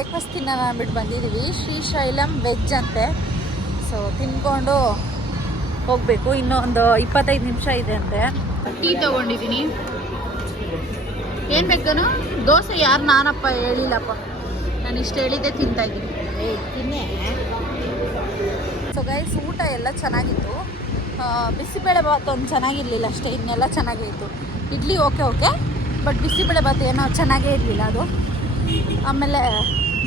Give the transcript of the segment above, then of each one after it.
Breakfast ತಿನ್ನೋಣ ಅಂದ್ಬಿಟ್ಟು ಬಂದಿದ್ದೀವಿ ಶ್ರೀಶೈಲಂ ವೆಜ್ ಅಂತೆ. ಸೊ ತಿನ್ಕೊಂಡು ಹೋಗಬೇಕು. ಇನ್ನೊಂದು ಇಪ್ಪತ್ತೈದು ನಿಮಿಷ ಇದೆ ಅಂತೆ. ಟೀ ತೊಗೊಂಡಿದ್ದೀನಿ. ಏನು ಬೇಕನು ದೋಸೆ ಯಾರು ನಾನಪ್ಪ ಹೇಳಿಲ್ಲಪ್ಪ. ನಾನು ಇಷ್ಟು ಹೇಳಿದ್ದೆ ತಿಂತಾ ಇದ್ದೀನಿ. ಸೊ ಗೈಸ್ ಊಟ ಎಲ್ಲ ಚೆನ್ನಾಗಿತ್ತು. ಬಿಸಿಬೇಳೆ ಭಾತ್ ಒಂದು ಚೆನ್ನಾಗಿರಲಿಲ್ಲ ಅಷ್ಟೇ. ಇನ್ನೆಲ್ಲ ಚೆನ್ನಾಗಿತ್ತು. Idli okay okay. But bisi bele bath ಏನೋ ಚೆನ್ನಾಗೇ ಇರಲಿಲ್ಲ ಅದು. ಆಮೇಲೆ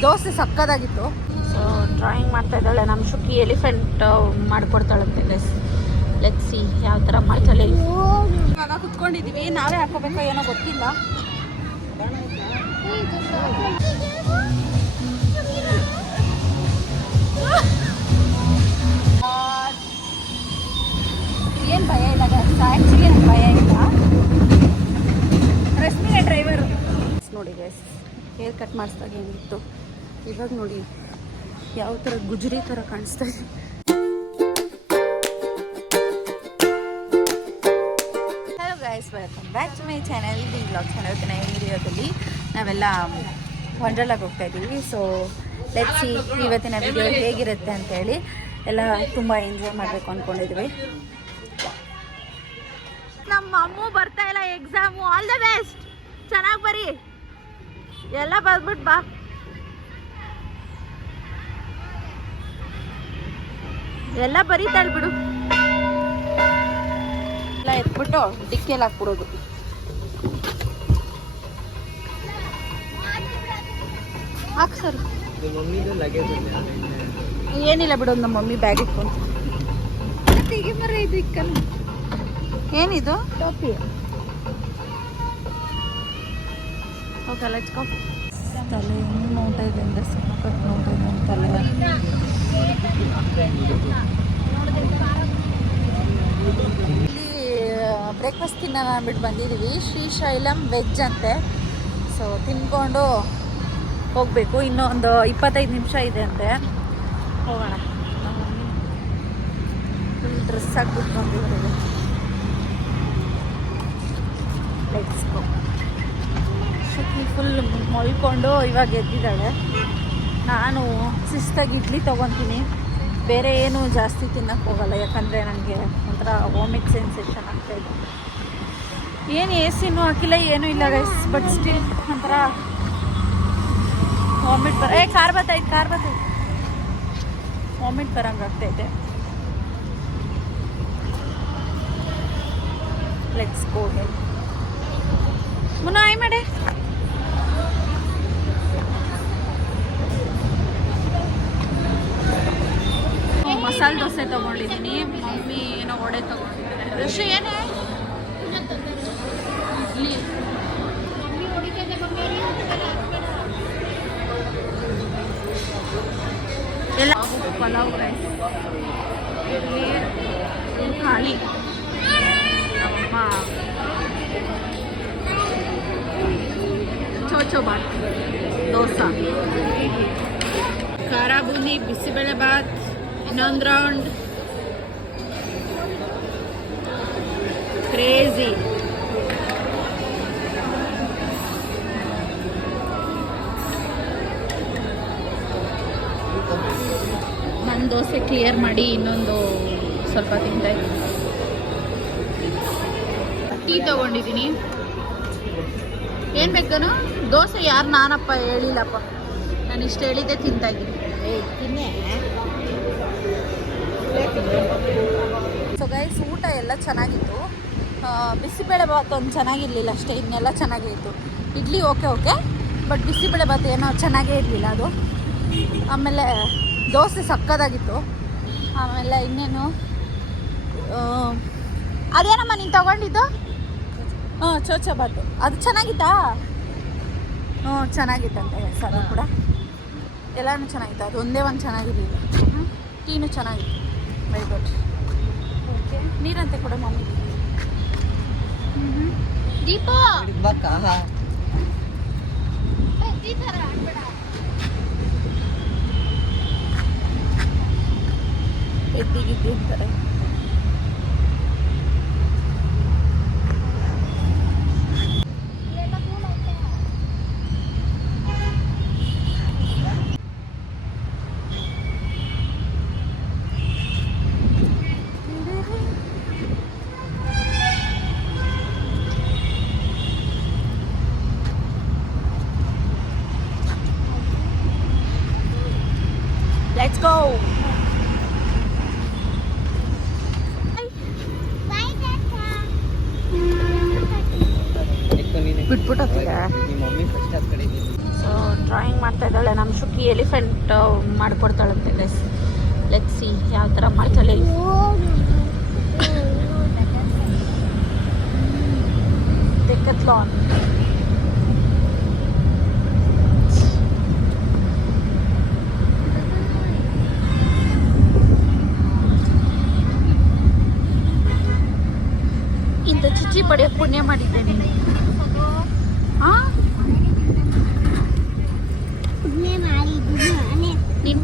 ದೋಸೆ ಸಕ್ಕದಾಗಿತ್ತು. ಸೊ ಡ್ರಾಯಿಂಗ್ ಮಾಡ್ತಾ ಇದ್ದಾಳೆ. ನಮ್ಮ ಶುಕಿ ಎಲಿಫೆಂಟ್ ಮಾಡ್ಕೊಡ್ತಾಳಂತೆ ಗೈಸ್ ಲೆಟ್ ಸಿ ಯಾವ ಥರ ಮಾಡ್ತಾಳೆ. ಕುತ್ಕೊಂಡಿದ್ದೀವಿ ನಾವೇ ಹಾಕೋಬೇಕೋ ಏನೋ ಗೊತ್ತಿಲ್ಲ. ಏನು ಭಯ ಇಲ್ಲ ಆ್ಯಕ್ಚುಲಿ ನನಗೆ ಭಯ ಇಲ್ಲ. ರಶ್ಮಿಯ ಡ್ರೈವರು ನೋಡಿ ಗೈಸ್ ಹೇರ್ ಕಟ್ ಮಾಡಿಸ್ದಾಗ ಹೆಂಗಿತ್ತು? ಇವಾಗ ನೋಡಿ ಯಾವ ಥರ ಗುಜರಿ ಥರ ಕಾಣಿಸ್ತಾ ಇದೆ. Hello guys welcome back to my channel the blog channel ಈ ವಿಡಿಯೋದಲ್ಲಿ ನಾವೆಲ್ಲ ವಂಡರ್ಲಾಗಿ ಹೋಗ್ತಾ ಇದ್ದೀವಿ. ಸೊ ಲೆಟ್ಸಿ ಇವತ್ತಿನ ವಿಡಿಯೋ ಹೇಗಿರುತ್ತೆ ಅಂತ ಹೇಳಿ ಎಲ್ಲ ತುಂಬ ಎಂಜಾಯ್ ಮಾಡಬೇಕು ಅಂದ್ಕೊಂಡಿದ್ವಿ ನಮ್ಮ ಅಮ್ಮ ಬರ್ತಾ ಇಲ್ಲ ಎಕ್ಸಾಮು ಆಲ್ ದ ಬೆಸ್ಟ್ ಚೆನ್ನಾಗಿ ಬರೀ. ಎಲ್ಲ ಬರ್ಬಿಟ್ಟು ಬಾ. ಎಲ್ಲ ಬರೀತಾಳೆ ಬಿಡು. ಎಲ್ಲ ಎತ್ಬಿಟ್ಟು ಡಿಕ್ಕಿಯಲ್ಲಿ ಹಾಕ್ಬಿಡೋದು. ಹಾಕ್ ಸರ್. ಏನಿಲ್ಲ ಬಿಡು ನಮ್ಮ ಮಮ್ಮಿ ಬ್ಯಾಗ್ ಇಟ್ಕೊಂಡು ಮರ ಇದು ಇಕ್ಕಲ್ಲ ಏನಿದು? ಟಾಪಿ. ಓಕೆ ಲೆಟ್ಸ್ ಗೋ ತಲೆ ಹೆಂಗೆ ನೋಡ್ತಾ ಇದೆ ಅಂದರೆ ಸಖತ್ ನೋಡ್ತಾ ಇದೆ ತಲೆ. ಇಲ್ಲಿ ಬ್ರೇಕ್ಫಾಸ್ಟ್ ತಿನ್ನೋಣ ಅಂದ್ಬಿಟ್ಟು ಬಂದಿದ್ದೀವಿ ಶ್ರೀಶೈಲಂ ವೆಜ್ ಅಂತೆ. ಸೊ ತಿನ್ಕೊಂಡು ಹೋಗಬೇಕು. ಇನ್ನೊಂದು ಇಪ್ಪತ್ತೈದು ನಿಮಿಷ ಇದೆ ಅಂತೆ. ಹೋಗೋಣ. ಫುಲ್ ಡ್ರೆಸ್ ಹಾಕ್ಬಿಟ್ಟು ಬಂದಿದ್ದೀವಿ ಲೆಟ್ಸ್ ಗೋ ಫುಲ್ ಮಲ್ಕೊಂಡು ಇವಾಗ ಎದ್ದಿದ್ದಾಳೆ. ನಾನು ಶಿಸ್ತಾಗಿ ಇಡ್ಲಿ ತೊಗೊತೀನಿ. ಬೇರೆ ಏನು ಜಾಸ್ತಿ ತಿನ್ನಕ್ಕೆ ಹೋಗಲ್ಲ, ಯಾಕಂದರೆ ನನಗೆ ಒಂಥರ ವಾಮಿಟ್ ಸೆನ್ಸೇಷನ್ ಇದೆ. ಏನು ಎ ಸಿನೂ ಹಾಕಿಲ್ಲ, ಏನೂ ಇಲ್ಲ ಗೈಸ್ ಬಟ್ ಸ್ಟಿಲ್ ಒಂಥರ ವಾಮಿಟ್ ಬರ ಏ ಕಾರ್ ಬತ್ತೈತೆ ಕಾರ್ ಬತ್ತೈತೆ. ವಾಮಿಟ್ ಬರಂಗೆ ಆಗ್ತೈತೆ. ಲೆಟ್ಸ್ ಗೋ ಮುನ್ನ ಆಯ್ ಮಾಡೆ. ಮಸಾಲೆ ದೋಸೆ ತಗೊಂಡಿದ್ದೀನಿ. ಮಮ್ಮಿ ಏನೋ ವಡೆ ತಗೊಂಡಿದ್ದಾರೆ. ಋಷಿ, ಏನೇ? ಇಡ್ಲಿ ಎಲ್ಲ ಪಲಾವ್ ರೈಸ್ ಇಡ್ಲಿ ಖಾಲಿ ಅಮ್ಮ ಚೋಚೋ ಬಾತ್ ದೋಸೆ. ಖಾರ ಬೂಂದಿ ಬಿಸಿಬೇಳೆ ಬಾತ್ ಇನ್ನೊಂದು ರೌಂಡ್ ಕ್ರೇಜಿ ನನ್ನ ದೋಸೆ ಕ್ಲಿಯರ್ ಮಾಡಿ ಇನ್ನೊಂದು ಸ್ವಲ್ಪ ತಿಂತಾ ಟೀ ತಗೊಂಡಿದ್ದೀನಿ ಏನು ಬೇಕನು? ದೋಸೆ ಯಾರು ನಾನಪ್ಪ ಹೇಳಿಲ್ಲಪ್ಪ. ನಾನು ಇಷ್ಟು ಹೇಳಿದ್ದೆ ತಿಂತಾ ಇದ್ದೀನಿ. ಸೊ ಗೈಸ್ ಊಟ ಎಲ್ಲ ಚೆನ್ನಾಗಿತ್ತು. ಬಿಸಿಬೇಳೆ ಭಾತ್ ಒಂದು ಚೆನ್ನಾಗಿರಲಿಲ್ಲ ಅಷ್ಟೇ, ಇನ್ನೆಲ್ಲ ಚೆನ್ನಾಗೇ ಇತ್ತು idli okay okay but bisi bele bath ಏನೋ ಚೆನ್ನಾಗೇ ಇರಲಿಲ್ಲ ಅದು. ಆಮೇಲೆ ದೋಸೆ ಸಕ್ಕದಾಗಿತ್ತು. ಆಮೇಲೆ ಇನ್ನೇನು ಅದೇನಮ್ಮ ನೀನು ತಗೊಂಡಿದ್ದು? ಚೋಚ ಭಾತು. ಅದು ಚೆನ್ನಾಗಿತ್ತಾ? ಹ್ಞೂ ಚೆನ್ನಾಗಿತ್ತಂತೆ ಸರ್ ಕೂಡ. ಎಲ್ಲನೂ ಚೆನ್ನಾಗಿತ್ತು, ಅದು ಒಂದೇ ಒಂದು ಚೆನ್ನಾಗಿರಲಿಲ್ಲ. ಟೀನು ಚೆನ್ನಾಗಿತ್ತು. ವೆರಿ ಗುಡ್ ಓಕೆ ನೀರಂತೆ ಕೂಡ ಮಮ್ಮಿ. ದೀಪ! ಎದ್ದಿಗಿದ್ದಿ ಅಂತಾರೆ. Let's go. ಸೊ ಡ್ರಾಯಿಂಗ್ ಮಾಡ್ತಾ ಇದ್ದಾಳೆ. ನಮ್ಮ ಶುಕಿ ಎಲಿಫೆಂಟ್ ಮಾಡ್ಕೊಡ್ತಾಳಂತೆ ಗೈಸ್ ಲೆಟ್ ಸಿ ಯಾವ ಥರ ಮಾಡ್ತಾಳೆ ಡೆಕ್ಕತ್ಲಾನ್ ಇಂಥ ಚಿಚ್ಚಿ ಪಡೆಯ ಪುಣ್ಯ ಮಾಡಿದ್ದೇನೆ. ನೀನ್.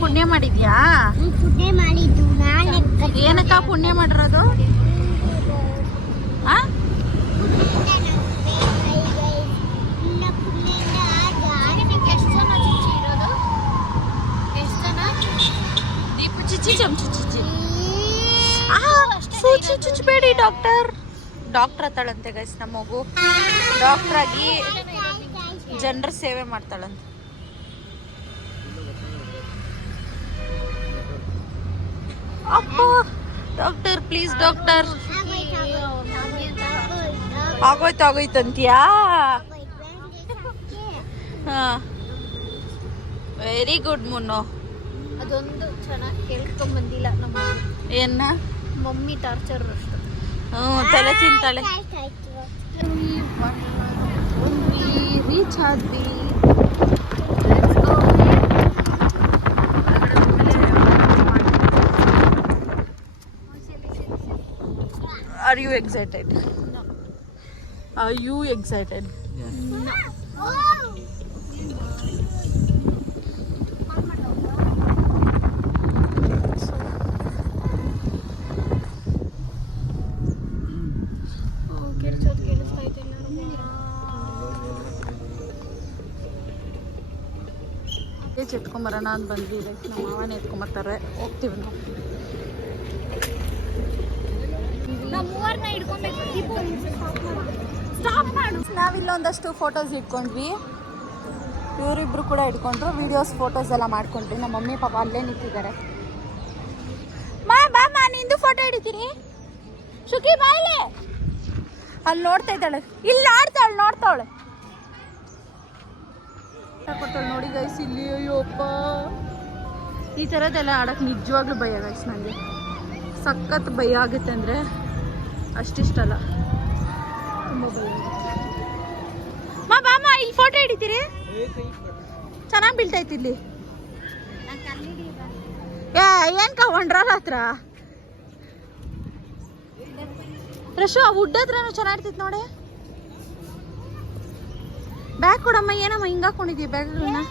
ಪುಣ್ಯ ಮಾಡಿದ್ಯಾ? ಏನಕ್ಕ ಪುಣ್ಯ ಮಾಡಿರೋದು? ದೀಪ ಚಿಚ್ಚಿ ಚಮಚಿ ಚಿಚ್ಚಿ ಚುಚ್ಚಬೇಡಿ ಡಾಕ್ಟರ್. ಡಾಕ್ಟರ್ ಹತ್ತಾಳಂತೆ ಗೈಸ್ ನಮ್ಮ ಮಗು. ಡಾಕ್ಟರ್ ಆಗಿ ಜನರ ಸೇವೆ ಮಾಡ್ತಾಳಂತೆ. ಅಪ್ಪ ಡಾಕ್ಟರ್ ಪ್ಲೀಸ್ ಡಾಕ್ಟರ್. ಆಗೋಯ್ತು ಆಗೋಯ್ತು ಅಂತೀಯಾ? ಹಾ. Very good Munnu. ಅದೊಂದು ಚೆನ್ನಾಗಿ ಕೇಳ್ಕೊಂಡ್ ಬಂದಿಲ್ಲ ನಮ್ಮ ಏನ? ಮಮ್ಮಿ ಟಾರ್ಚರ್ ಹ್ಞೂ ತಲೆ ತಿಂತಾಳೆ ರೀಚ್ ಆದ್ವಿ are you excited are you excited ಎತ್ಕೊಂಬರೋಣ ಅಂತ ಬಂದ್ವಿ. ಲೈಕ್ ನಮ್ಮ ಮಾವನ ಎತ್ಕೊಂಬರ್ತಾರೆ. ಹೋಗ್ತೀವಿ ನಾವು. ನಾವಿಲ್ಲೊಂದಷ್ಟು ಫೋಟೋಸ್ ಇಟ್ಕೊಂಡ್ವಿ. ಇವರಿಬ್ರು ಕೂಡ ಇಟ್ಕೊಂಡ್ರು. ವಿಡಿಯೋಸ್ ಫೋಟೋಸ್ ಎಲ್ಲ ಮಾಡ್ಕೊಂಡ್ವಿ. ನಮ್ಮ ಮಮ್ಮಿ ಪಾಪ ಅಲ್ಲೇ ನಿಂತಿದ್ದಾರೆ. ಮಾ ಬಾ ಮಾ ನಿಂದು ಫೋಟೋ ಹಿಡಿತೀನಿ. ಶುಕಿ ಬಾಯ್ಲೆ ಅಲ್ಲಿ ನೋಡ್ತಾ ಇದ್ದಾಳೆ. ಇಲ್ಲಿ ಆಡ್ತಾಳೆ ನೋಡ್ತಾವಳೆ ಕೊಡ್ತಾಳೆ ನೋಡಿ ಗೈಸ್ ಇಲ್ಲಿ ಅಯ್ಯೋಪ್ಪ. ಈ ಥರದ್ದೆಲ್ಲ ಆಡೋಕ್ಕೆ ನಿಜವಾಗ್ಲೂ ಭಯ ಗೈಸ್ ನನಗೆ ಸಖತ್ ಭಯ ಆಗುತ್ತೆ ಅಂದರೆ ಅಷ್ಟಿಷ್ಟಲ್ಲ. ತುಂಬ ಭಯ ಮಾ ಬಾಮ ಇಲ್ಲಿ ಫೋಟೋ ಹಿಡಿತೀರಿ? ಚೆನ್ನಾಗಿ ಬೀಳ್ತೈತಿ ಇಲ್ಲಿ. ಏ ಏನ್ ಕಗೊಂಡ್ರ ಹತ್ರ? ರಶು, ಆ ವುಡ್ ಹತ್ರನೂ ಚೆನ್ನಾಗಿರ್ತೈತಿ ನೋಡಿ. ಬ್ಯಾಗ್ ಕೊಡಮ್ಮ ಏನಮ್ಮ ಹಿಂಗ ಹಾಕೊಂಡಿದ್ಯ ಬ್ಯಾಗ್ಗಳನ್ನ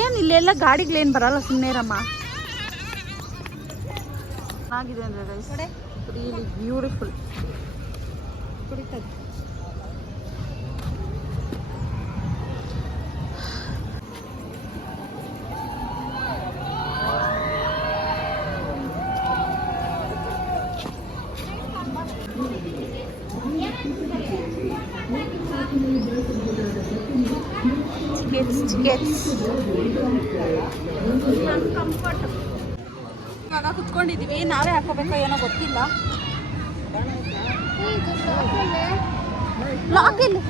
ಏನ್ ಇಲ್ಲೆಲ್ಲ ಗಾಡಿಗಳೇನ್ ಬರಲ್ಲ ಸುಮ್ಮನೆರಮ್ಮ ಚೆನ್ನಾಗಿದೆ ಅಂದ್ರೆ ಗೈಸ್ ರಿಯಲಿ ಬ್ಯೂಟಿಫುಲ್ ಟಿಕೆಟ್ಸ್ ಕುತ್ಕೊಂಡಿದೀವಿ ನಾವೇ ಹಾಕೋಬೇಕೋ ಏನೋ ಗೊತ್ತಿಲ್ಲ. ಲಾಕ್ ಇಲ್ಲಿ.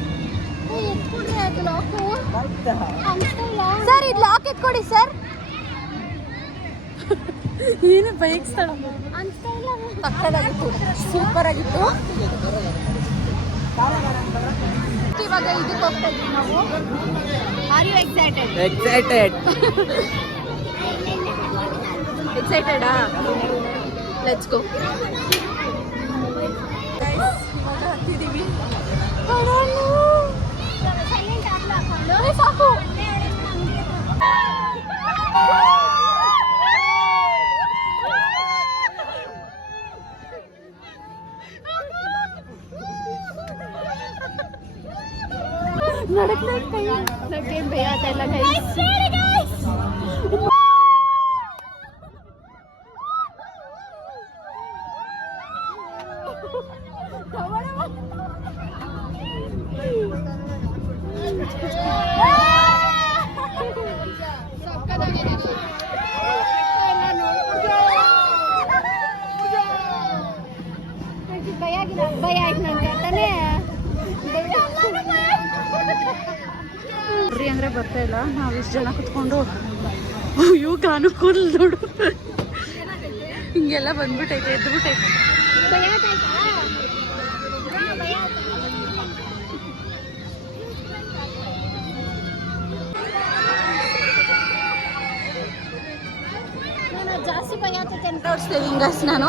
ಸರ್ ಇದು ಲಾಕ್ ಎತ್ಕೊಡಿ ಸರ್. ಏನು ಬೈಕ್ ಸ್ಥಳ ಸಕ್ಕದಾಗಿತ್ತು ಸೂಪರ್ ಆಗಿತ್ತು ಇವಾಗ ಇದಕ್ಕೆ ಹೋಗ್ತಾ ಇದ್ವಿ ನಾವು. ಆರ್ ಯು ಎಕ್ಸೈಟೆಡ್ ಎಕ್ಸೈಟೆಡ್ ಎಕ್ಸೈಟೆಡಾ ಲೆಟ್ಸ್ ಗೋ ಹತ್ತಿದೀವಿ ಸಾಕು ನಡಕ್ಕೆ ಭಯ ಆಗ್ತಾ ಇಲ್ಲ ಗೈಸ್ ಗೌರಿ ಅಂದರೆ ಬರ್ತಾ ಇಲ್ಲ. ನಾವು ಇಷ್ಟ ಜನ ಕುತ್ಕೊಂಡು ಅಯ್ಯೋ ಗಾನು ಕೂದಲು ನೋಡು. ಹಿಂಗೆಲ್ಲ ಬಂದ್ಬಿಟ್ಟೈತೆ ಎದ್ಬಿಟ್ಟೈತೆ ಜಾಸ್ತಿ ಭಯ ಆಗ್ತೈತೆ ಅಂತ ನಾನು.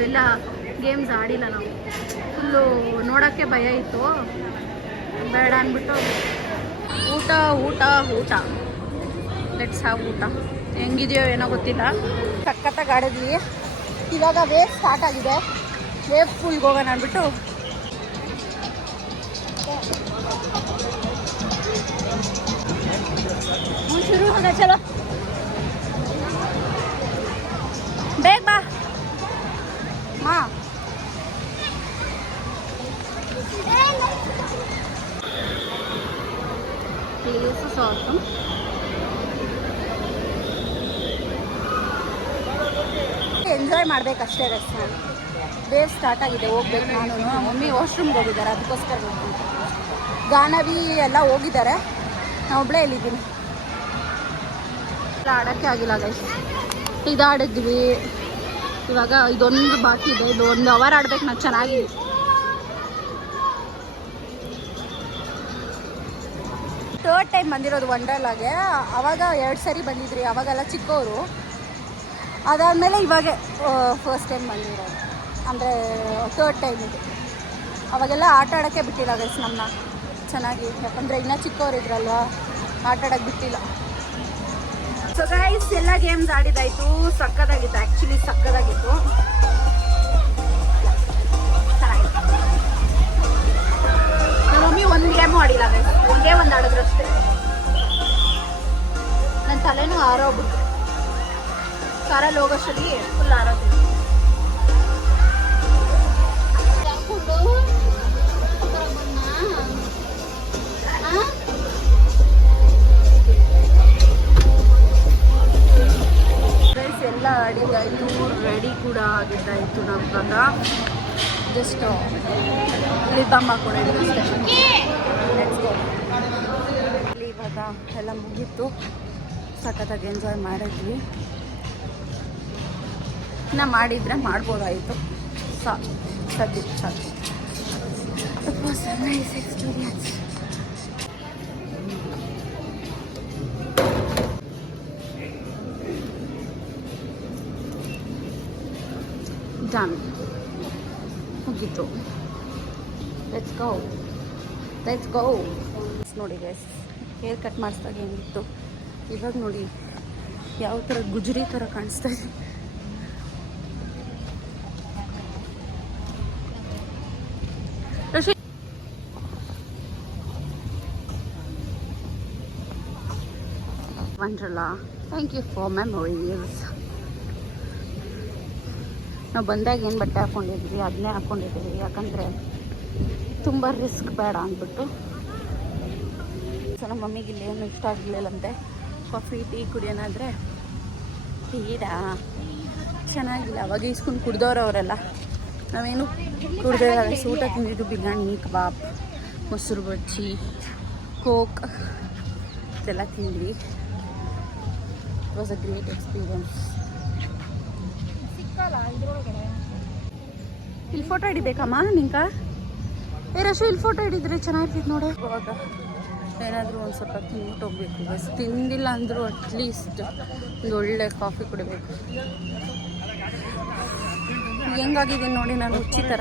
ಎಲ್ಲ ಗೇಮ್ಸ್ ಆಡಿಲ್ಲ ನಾವು. ಫುಲ್ಲು ನೋಡೋಕ್ಕೆ ಭಯ ಇತ್ತು. ಬೇಡ ಅಂದ್ಬಿಟ್ಟು ಊಟ ಊಟ ಊಟ. ಲೆಟ್ಸ್ ಹಾವ್ ಊಟ. ಹೆಂಗಿದೆಯೋ ಏನೋ ಗೊತ್ತಿಲ್ಲ. ಸಕ್ಕತ್ತಾಗಿ ಆಡಿದ್ವಿ. ಇವಾಗ ವೇವ್ ಸ್ಟಾರ್ಟ್ ಆಗಿದೆ. ವೇವ್ ಫುಲ್ಗೆ ಹೋಗೋಣ ಅಂದ್ಬಿಟ್ಟು. ಚಲೋ. ಬೇಗ ಬಾ. ಎಂಜಾಯ್ ಮಾಡ್ಬೇಕಷ್ಟೇ ರೆಸ್ಟ್ ಡೇ ಸ್ಟಾರ್ಟ್ ಆಗಿದೆ, ಹೋಗ್ಬೇಕು ನಾನು. ಮಮ್ಮಿ ವಾಶ್ರೂಮ್ಗೆ ಹೋಗಿದ್ದಾರೆ, ಅದಕ್ಕೋಸ್ಕರ ಗಾನವಿ ಎಲ್ಲ ಹೋಗಿದ್ದಾರೆ. ನಾವು ಒಬ್ಬಳೇ ಇಲ್ಲಿದ್ದೀನಿ. ಆಡೋಕ್ಕೆ ಆಗಿಲ್ಲ ಗೈಸ್ ಇದು ಆಡಿದ್ವಿ. ಇವಾಗ ಇದೊಂದು ಬಾಕಿ ಇದೆ. ಇದು ಒಂದು ಅವರ್ ಆಡ್ಬೇಕು ನಾವು ಚೆನ್ನಾಗಿ ಥರ್ಡ್ ಟೈಮ್ ಬಂದಿರೋದು ವಂಡರ್ಲಾಗೆ ಅವಾಗ ಎರಡು ಸರಿ ಬಂದಿದ್ರಿ, ಅವಾಗೆಲ್ಲ ಚಿಕ್ಕವರು ಅದಾದಮೇಲೆ ಇವಾಗ ಫಸ್ಟ್ ಟೈಮ್ ಬಂದಿರೋದು. ಅಂದರೆ ಥರ್ಡ್ ಟೈಮ್ ಇದು. ಅವಾಗೆಲ್ಲ ಆಟ ಆಡೋಕ್ಕೆ ಬಿಟ್ಟಿಲ್ಲ ಗೈಸ್ ನಮ್ಮನ್ನ ಚೆನ್ನಾಗಿ, ಯಾಕಂದರೆ ಇನ್ನೂ ಚಿಕ್ಕವ್ರು ಇದ್ರಲ್ವಾ? ಆಟ ಆಡೋಕ್ಕೆ ಬಿಟ್ಟಿಲ್ಲ. ಗೈಸ್ ಎಲ್ಲ ಗೇಮ್ಸ್ ಆಡಿದಾಯ್ತು. ಸಕ್ಕದಾಗಿತ್ತು. ಆ್ಯಕ್ಚುಲಿ ಸಕ್ಕದಾಗಿತ್ತು. ನಮ್ಮ ಮಮ್ಮಿ ಒಂದು ಗೇಮು ಆಡಿಲ್ಲ ಗೈಸ್ ಒಂದೇ ಒಂದು ಆಡಿದ್ರು ಅಷ್ಟೇ ನನ್ನ ತಲೆನೂ ಆರೋಗ್ಬಿಟ್ಟು ಕಾರಲ್ಲಿ ಹೋಗೋಷ್ಟರಲ್ಲಿ ಫುಲ್ ಆರೋಗ್ಯ ಗೈಸ್ ಎಲ್ಲ ಆಡಿದ್ದಾಯಿತು. ರೆಡಿ ಕೂಡ ಆಗಿದ್ದಾಯಿತು ನಮ್ಗಾಗ ಜಸ್ಟ್ ಲಿಬಮ್ ಹಾಕೊಂಡಿದ್ದೀವಿ ಕೂಡ go. ಇಲ್ಲಿ ಇವಾಗ ಎಲ್ಲ ಮುಗೀತು. ಸಖತ್ತಾಗಿ ಎಂಜಾಯ್ ಮಾಡಿದ್ವಿ. ನಾ ಮಾಡಿದರೆ ಮಾಡ್ಬೋದಾಯಿತು. ಸಾಕು ಸದ್ಯ ಸಾಕು It experience a nice let's go ನೋಡಿ ಗೈಸ್ ಹೇರ್ ಕಟ್ ಮಾಡಿಸ್ದಾಗ ಏನಿತ್ತು ಇವಾಗ ನೋಡಿ ಯಾವ ಥರ ಗುಜರಿ ಥರ ಕಾಣಿಸ್ತಾ ಇದೆ. Wonderla thank you for memories ನಾವು ಬಂದಾಗ ಏನು ಬಟ್ಟೆ ಹಾಕ್ಕೊಂಡಿದ್ವಿ ಅದನ್ನೇ ಹಾಕ್ಕೊಂಡಿದ್ದೀವಿ ಯಾಕಂದರೆ ತುಂಬ ರಿಸ್ಕ್ ಬೇಡ ಅಂದ್ಬಿಟ್ಟು. ಸೊ ನಮ್ಮ ಮಮ್ಮಿಗೆ ಇಲ್ಲಿ ಏನು ಇಷ್ಟ ಆಗಲಿಲ್ಲಂತೆ. ಕಾಫಿ ಟೀ ಕುಡಿಯೋಣಾದರೆ ಟೀರಾ ಚೆನ್ನಾಗಿಲ್ಲ ಅವಾಗ ಇಸ್ಕೊಂಡು ಕುಡ್ದವ್ರು ಅವರೆಲ್ಲ. ನಾವೇನು ಕುಡ್ದೇ ಊಟ ತಿಂದಿದ್ದು ಬಿರಿಯಾನಿ ಕಬಾಬ್ ಮೊಸರು ಬಜ್ಜಿ ಕೋಕ್ ಇದೆಲ್ಲ ತಿಂದ್ವಿ. It was a great experience ಇಲ್ಲಿ ಫೋಟೋ ಹಿಡಿಬೇಕಮ್ಮ ನಿಂಕ ಏ ಇಲ್ಲಿ ಫೋಟೋ ಹಿಡಿದ್ರೆ ಚೆನ್ನಾಗಿರ್ತಿತ್ತು ನೋಡಿ. ಏನಾದರೂ ಒಂದು ಸ್ವಲ್ಪ ತಿಂದ್ಬಿಟ್ಟು ಹೋಗ್ಬೇಕು, ಬಸ್. ತಿಂದಿಲ್ಲ ಅಂದರೂ ಅಟ್ಲೀಸ್ಟ್ ಒಂದು ಒಳ್ಳೆ ಕಾಫಿ ಕುಡಿಬೇಕು. ಹೆಂಗಾಗಿದೆ ನೋಡಿ ನಾನು ಹುಚ್ಚಿ ಥರ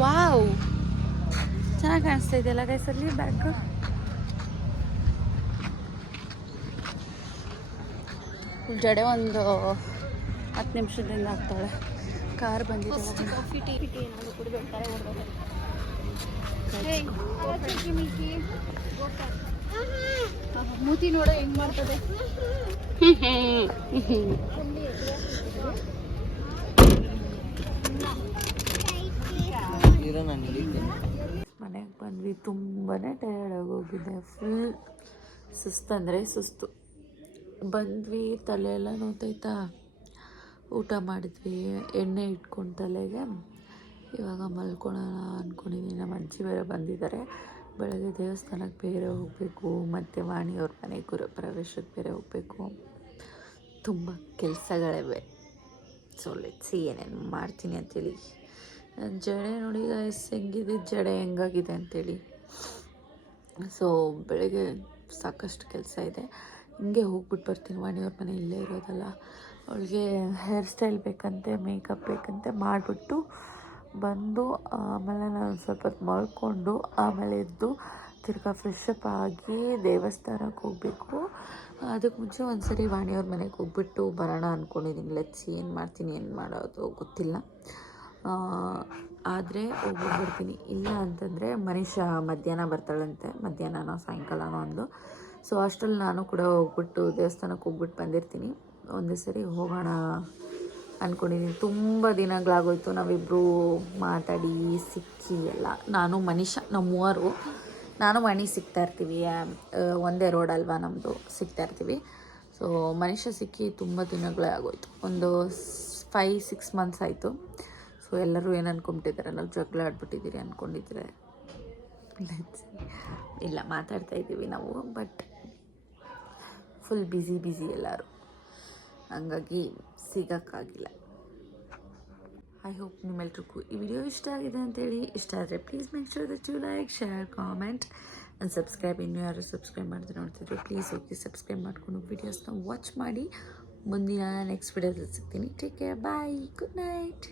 ವಾವ್! ಚೆನ್ನಾಗಿ ಕಾಣಿಸ್ತಾ ಇದೆಯಲ್ಲ ಗೈಸಲ್ಲಿ ಬ್ಯಾಕ್ ಜಡೆ ಒಂದು ಹತ್ತು ನಿಮಿಷದಿಂದ ಆಗ್ತಾಳೆ. ಕಾರ್ ಬಂದಿದೆ. ಮೂತಿ ನೋಡ ಹೆಂಗ್ ಮಾಡ್ತದೆ. ಮನೆಗೆ ಬಂದ್ವಿ. ತುಂಬಾ ಟಯರ್ಡ್ ಆಗೋಗಿದೆ ಫುಲ್ ಸುಸ್ತಂದರೆ ಸುಸ್ತು. ಬಂದ್ವಿ ತಲೆ ಎಲ್ಲ ನೋತೈತಾ ಊಟ ಮಾಡಿದ್ವಿ, ಎಣ್ಣೆ ಇಟ್ಕೊಂಡು ತಲೆಗೆ. ಇವಾಗ ಮಲ್ಕೊಳ್ಳೋಣ ಅಂದ್ಕೊಂಡಿದ್ದೀನಿ ನಮ್ಮ ಅಜ್ಜಿ ಬೇರೆ ಬಂದಿದ್ದಾರೆ. ಬೆಳಗ್ಗೆ ದೇವಸ್ಥಾನಕ್ಕೆ ಬೇರೆ ಹೋಗಬೇಕು, ಮತ್ತು ವಾಣಿಯವ್ರ ಮನೆ ಪ್ರವೇಶಕ್ಕೆ ಬೇರೆ ಹೋಗಬೇಕು. ತುಂಬ ಕೆಲಸಗಳಿವೆ. ಸೊ ಸಿ ಏನೇನು ಮಾಡ್ತೀನಿ ಅಂತೇಳಿ. ಜಡೆ ನೋಡಿ ಗಾಯಸ್ ಹೆಂಗಿದೆ? ಜಡೆ ಹೆಂಗಾಗಿದೆ ಅಂತೇಳಿ. ಸೊ ಬೆಳಗ್ಗೆ ಸಾಕಷ್ಟು ಕೆಲಸ ಇದೆ. ಹಿಂಗೆ ಹೋಗ್ಬಿಟ್ಟು ಬರ್ತೀನಿ ವಾಣಿಯವ್ರ ಮನೆ ಇಲ್ಲೇ ಇರೋದಲ್ಲ. ಅವಳಿಗೆ ಹೇರ್ ಸ್ಟೈಲ್ ಬೇಕಂತೆ ಮೇಕಪ್ ಬೇಕಂತೆ ಮಾಡಿಬಿಟ್ಟು ಬಂದು, ಆಮೇಲೆ ನಾನು ಸ್ವಲ್ಪ ಹೊತ್ತು ಮಲ್ಕೊಂಡು, ಆಮೇಲೆ ಎದ್ದು ತಿರ್ಗಾ ಫ್ರೆಶ್ ಅಪ್ ಆಗಿ ದೇವಸ್ಥಾನಕ್ಕೆ ಹೋಗಬೇಕು. ಅದಕ್ಕೆ ಮುಂಚೆ ಒಂದು ಸರಿ ವಾಣಿಯವ್ರ ಮನೆಗೆ ಹೋಗ್ಬಿಟ್ಟು ಬರೋಣ ಅಂದ್ಕೊಂಡಿದ್ದೀನಿ ಲೆಟ್ಸಿ ಏನು ಮಾಡ್ತೀನಿ, ಏನು ಮಾಡೋದು ಗೊತ್ತಿಲ್ಲ. ಆದರೆ ಹೋಗ್ಬಿಡ್ತೀನಿ ಇಲ್ಲ ಅಂತಂದರೆ ಮನುಷ್ಯ ಮಧ್ಯಾಹ್ನ ಬರ್ತಾಳಂತೆ. ಮಧ್ಯಾಹ್ನನೋ ಸಾಯಂಕಾಲನೋ ಅಂದು. ಸೊ ಅಷ್ಟರಲ್ಲಿ ನಾನು ಕೂಡ ಹೋಗ್ಬಿಟ್ಟು ದೇವಸ್ಥಾನಕ್ಕೆ ಹೋಗ್ಬಿಟ್ಟು ಬಂದಿರ್ತೀನಿ. ಒಂದೇ ಸರಿ ಹೋಗೋಣ ಅಂದ್ಕೊಂಡಿದ್ದೀನಿ ತುಂಬ ದಿನಗಳಾಗೋಯ್ತು ನಾವಿಬ್ಬರು ಮಾತಾಡಿ ಸಿಕ್ಕಿ ಎಲ್ಲ. ನಾನು ಮನುಷ್ಯ ನಾವು ಮೂವರು ನಾನು, ಮಣಿ ಸಿಗ್ತಾ ಇರ್ತೀವಿ. ಒಂದೇ ರೋಡ್ ಅಲ್ವಾ ನಮ್ಮದು ಸಿಗ್ತಾ ಇರ್ತೀವಿ. ಸೊ ಮನುಷ್ಯ ಸಿಕ್ಕಿ ತುಂಬ ದಿನಗಳೇ ಆಗೋಯ್ತು. ಒಂದು ಫೈ ಸಿಕ್ಸ್ ಮಂತ್ಸ್ ಆಯಿತು. ಸೊ ಎಲ್ಲರೂ ಏನು ಅಂದ್ಕೊಂಬಿಟ್ಟಿದ್ದಾರೆ ನಾವು ಜಗಳ ಆಡ್ಬಿಟ್ಟಿದ್ದೀರಿ ಅಂದ್ಕೊಂಡಿದ್ರೆ ಇಲ್ಲ, ಮಾತಾಡ್ತಾ ಇದ್ದೀವಿ ನಾವು ಬಟ್ ಫುಲ್ ಬ್ಯುಸಿ ಬ್ಯುಸಿ ಎಲ್ಲರೂ. ಹಂಗಾಗಿ ಸಿಗೋಕ್ಕಾಗಿಲ್ಲ. ಐ ಹೋಪ್ ನಿಮ್ಮೆಲ್ರಿಗೂ ಈ ವಿಡಿಯೋ ಇಷ್ಟ ಆಗಿದೆ ಅಂತೇಳಿ. ಇಷ್ಟ ಆದರೆ please make sure that you like share comment and subscribe ಇನ್ನೂ ಯಾರು ಸಬ್ಸ್ಕ್ರೈಬ್ ಮಾಡಿದ್ರೆ ನೋಡ್ತಿದ್ರು ಪ್ಲೀಸ್ ಹೋಗಿ ಸಬ್ಸ್ಕ್ರೈಬ್ ಮಾಡಿಕೊಂಡು ವೀಡಿಯೋಸ್ನ ವಾಚ್ ಮಾಡಿ. ಮುಂದಿನ ನೆಕ್ಸ್ಟ್ ವಿಡಿಯೋದಲ್ಲಿ ಸಿಗ್ತೀನಿ. Take care bye good night